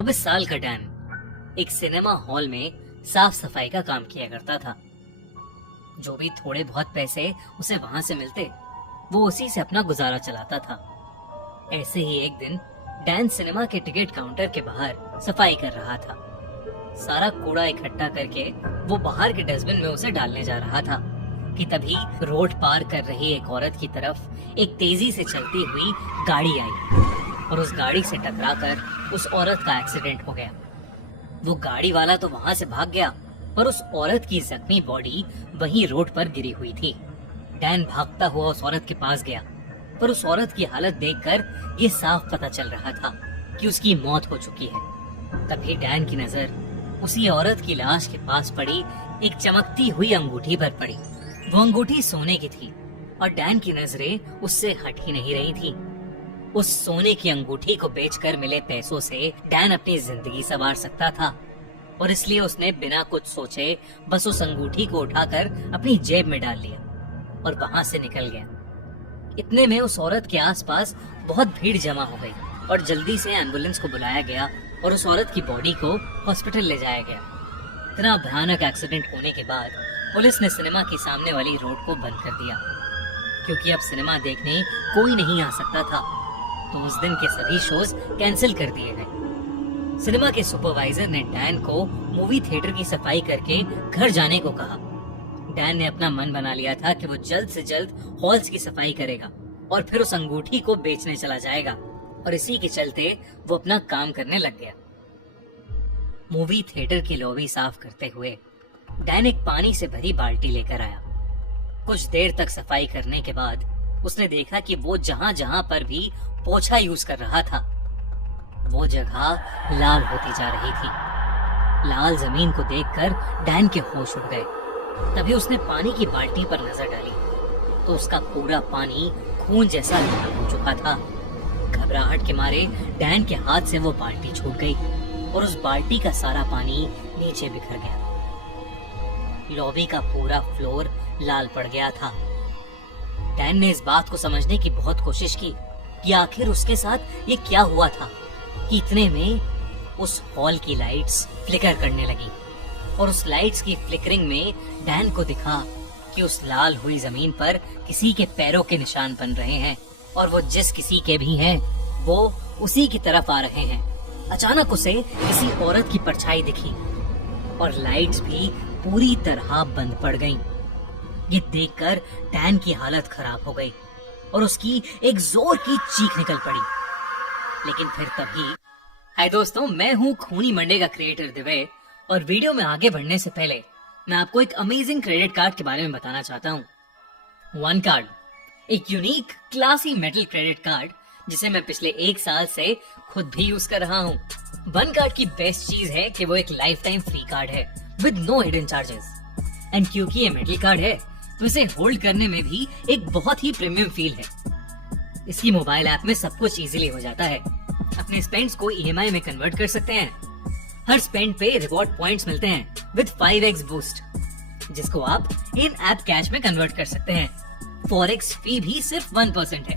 अब इस साल का डैन एक सिनेमा हॉल में साफ सफाई का काम किया करता था। जो भी थोड़े बहुत पैसे उसे वहां से मिलते वो उसी से अपना गुजारा चलाता था। ऐसे ही एक दिन डैन सिनेमा के टिकट काउंटर के बाहर सफाई कर रहा था। सारा कूड़ा इकट्ठा करके वो बाहर के डस्टबिन में उसे डालने जा रहा था कि तभी रोड पार कर रही एक औरत की तरफ एक तेजी से चलती हुई गाड़ी आई और उस गाड़ी से टकराकर उस औरत का एक्सीडेंट हो गया। वो गाड़ी वाला तो वहां से भाग गया पर उस औरत की जख्मी बॉडी वहीं रोड पर गिरी हुई थी। डैन भागता हुआ उस औरत के पास गया पर उस औरत की हालत देखकर ये साफ पता चल रहा था कि उसकी मौत हो चुकी है। तभी डैन की नजर उसी औरत की लाश के पास पड़ी एक चमकती हुई अंगूठी पर पड़ी। वो अंगूठी सोने की थी और डैन की नजरें उससे हट ही नहीं रही थी। उस सोने की अंगूठी को बेचकर मिले पैसों से डैन अपनी जिंदगी संवार सकता था और इसलिए उसने बिना कुछ सोचे बस उस अंगूठी को उठाकर अपनी जेब में डाल लिया और वहां से निकल गया। इतने में उस औरत के आसपास बहुत भीड़ जमा हो गई और जल्दी से एम्बुलेंस को बुलाया गया और उस औरत की बॉडी को हॉस्पिटल ले जाया गया। इतना भयानक एक्सीडेंट होने के बाद पुलिस ने सिनेमा के सामने वाली रोड को बंद कर दिया क्योंकि अब सिनेमा देखने कोई नहीं आ सकता था। तो उस दिन के सभी शोज कैंसिल कर दिए गए। सिनेमा के सुपरवाइजर ने डैन को मूवी थिएटर की सफाई करके घर जाने को कहा। डैन ने अपना मन बना लिया था कि वो जल्द से जल्द हॉल्स की सफाई करेगा और फिर उस अंगूठी को बेचने चला जाएगा और इसी के चलते वो अपना काम करने लग गया। मूवी थिएटर की लॉबी साफ करते हुए डैन एक पानी से भरी बाल्टी लेकर आया। कुछ देर तक सफाई करने के बाद उसने देखा कि वो जहां जहां पर भी पोछा यूज कर रहा था वो जगह लाल होती जा रही थी। लाल जमीन को देखकर डैन के होश उड़ गए। तभी उसने पानी की बाल्टी पर नजर डाली तो उसका पूरा पानी खून जैसा लाल हो चुका था। घबराहट के मारे डैन के हाथ से वो बाल्टी छूट गई और उस बाल्टी का सारा पानी नीचे बिखर गया। लॉबी का पूरा फ्लोर लाल पड़ गया था। डैन ने इस बात को समझने की बहुत कोशिश की कि आखिर उसके साथ ये क्या हुआ था कि इतने में उस हॉल की लाइट्स फ्लिकर करने लगी और उस लाइट्स की फ्लिकरिंग में डैन को दिखा कि उस लाल हुई जमीन पर किसी के पैरों के निशान बन रहे हैं और वो जिस किसी के भी हैं वो उसी की तरफ आ रहे हैं। अचानक उसे किसी औरत की परछाई दिखी और लाइट्स भी पूरी तरह बंद पड़ गईं। ये देखकर डैन की हालत खराब हो गई और उसकी एक जोर की चीख निकल पड़ी। लेकिन फिर तभी हाय दोस्तों, मैं हूँ खूनी मंडे का क्रिएटर दिव्य और वीडियो में आगे बढ़ने से पहले मैं आपको एक अमेजिंग क्रेडिट कार्ड के बारे में बताना चाहता हूँ। वन कार्ड एक unique classy metal credit card जिसे मैं पिछले 1 साल से खुद भी यूज कर रहा हूँ। वन कार्ड की बेस्ट चीज है कि वो एक लाइफ टाइम फ्री कार्ड है with no hidden charges and क्योंकि ये मेटल कार्ड है तो इसे होल्ड करने में भी एक बहुत ही प्रीमियम फील है। इसकी मोबाइल ऐप में सब कुछ इजीली हो जाता है। अपने स्पेंड्स को ईएमआई में कन्वर्ट कर सकते हैं। हर स्पेंड पे रिवॉर्ड पॉइंट्स मिलते हैं विद 5x बूस्ट जिसको आप इन ऐप कैश में कन्वर्ट कर सकते हैं। फॉरेक्स फी भी सिर्फ 1% है।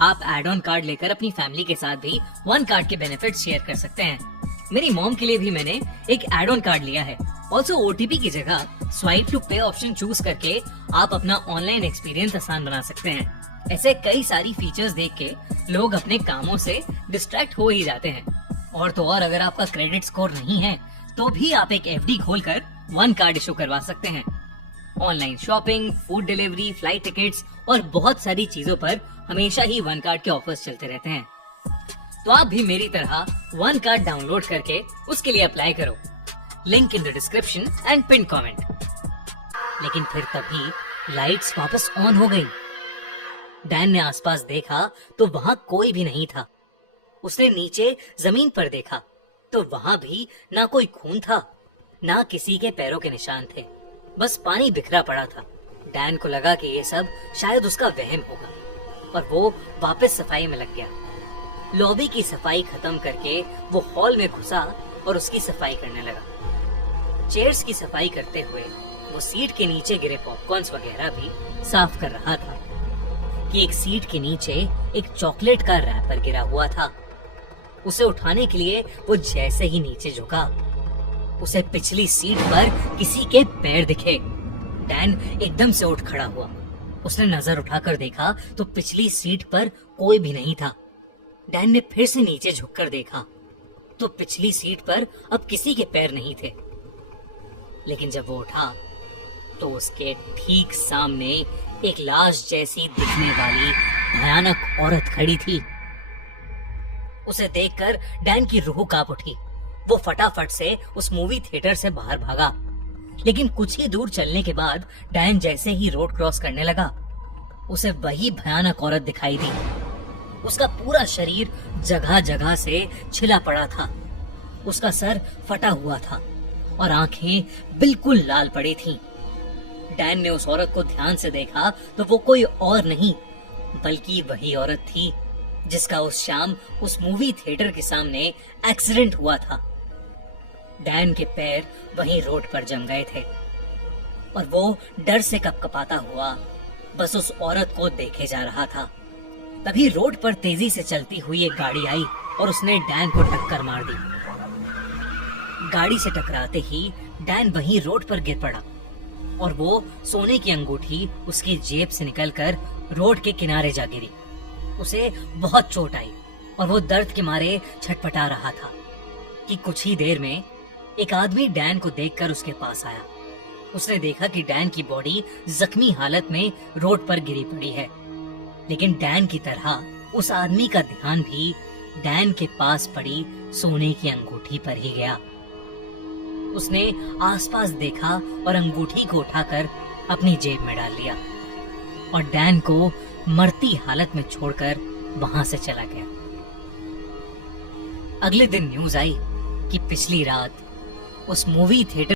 आप एड ऑन कार्ड लेकर अपनी फैमिली के साथ भी वन कार्ड के बेनिफिट्स शेयर कर सकते हैं। मेरी मॉम के लिए भी मैंने एक एड ऑन कार्ड लिया है। ऑल्सो ओटीपी की जगह स्वाइप टू पे ऑप्शन चूज करके आप अपना ऑनलाइन एक्सपीरियंस आसान बना सकते हैं। ऐसे कई सारी फीचर्स देख के लोग अपने कामों से डिस्ट्रैक्ट हो ही जाते हैं। और तो और अगर आपका क्रेडिट स्कोर नहीं है तो भी आप एक एफडी खोलकर वन कार्ड इशू करवा सकते हैं। Online shopping, food delivery, flight tickets और बहुत सारी चीजों पर हमेशा ही वन कार्ड के ऑफर्स चलते रहते हैं। तो आप भी मेरी तरह वन कार्ड डाउनलोड करके उसके लिए अप्लाई करो। Link in the description and pin comment. लेकिन फिर तभी लाइट्स वापस ऑन हो गई। डैन ने आसपास देखा तो वहां कोई भी नहीं था। उसने नीचे जमीन पर देखा तो वहां भी ना कोई खून था ना किसी के पैरों के निशान थे, बस पानी बिखरा पड़ा था। डैन को लगा कि ये सब शायद उसका वहम होगा और वो वापस सफाई में लग गया। लॉबी की सफाई खत्म करके वो हॉल में घुसा और उसकी सफाई करने लगा। चेयर्स की सफाई करते हुए वो सीट के नीचे गिरे पॉपकॉर्न्स वगैरह भी साफ कर रहा था कि एक सीट के नीचे एक चॉकलेट का रैपर गिरा हुआ था। उसे उठाने के लिए वो जैसे ही नीचे झुका, उसे पिछली सीट पर किसी के पैर दिखे। डैन एकदम से उठ खड़ा हुआ। उसने नजर उठाकर देखा तो पिछली सीट पर कोई भी नहीं था। डैन ने फिर से नीचे झुककर देखा तो पिछली सीट पर अब किसी के पैर नहीं थे। लेकिन जब वो उठा तो उसके ठीक सामने एक लाश जैसी दिखने वाली भयानक औरत खड़ी थी। उसे देखकर डैन की रूह कांप उठी। वो फटाफट से उस मूवी थिएटर से बाहर भागा। लेकिन कुछ ही दूर चलने के बाद डैन जैसे ही रोड क्रॉस करने लगा, उसे वही भयानक औरत दिखाई दी। उसका पूरा शरीर जगह जगह से छिला पड़ा था। उसका सर फटा हुआ था और आंखें बिल्कुल लाल पड़ी थीं। डैन ने उस औरत को ध्यान से देखा तो वो कोई और नहीं बल्कि वही औरत थी जिसका उस शाम उस मूवी थिएटर के सामने एक्सीडेंट हुआ था। डैन के पैर वहीं रोड पर जम गए थे और वो डर से कपकपाता हुआ बस उस औरत को देखे जा रहा था। तभी रोड पर तेजी से चलती हुई एक गाड़ी आई और उसने डैन को टक्कर मार दी। गाड़ी से टकराते ही डैन वहीं रोड पर गिर पड़ा और वो सोने की अंगूठी उसकी जेब से निकलकर रोड के किनारे जा गिरी। उसे बहुत चोट आई और वो दर्द के मारे छटपटा रहा था कि कुछ ही देर में एक आदमी डैन को देखकर उसके पास आया। उसने देखा कि डैन की बॉडी जख्मी हालत में रोड पर गिरी पड़ी है, लेकिन डैन की तरह उस आदमी का ध्यान भी डैन के पास पड़ी सोने की अंगूठी पर ही गया। उसने आसपास देखा और अंगूठी को उठाकर अपनी जेब में डाल लिया और डैन को मरती हालत में छोड़कर वहां से चला गया। अगले दिन न्यूज आई कि पिछली रात उस मूवी थिएटर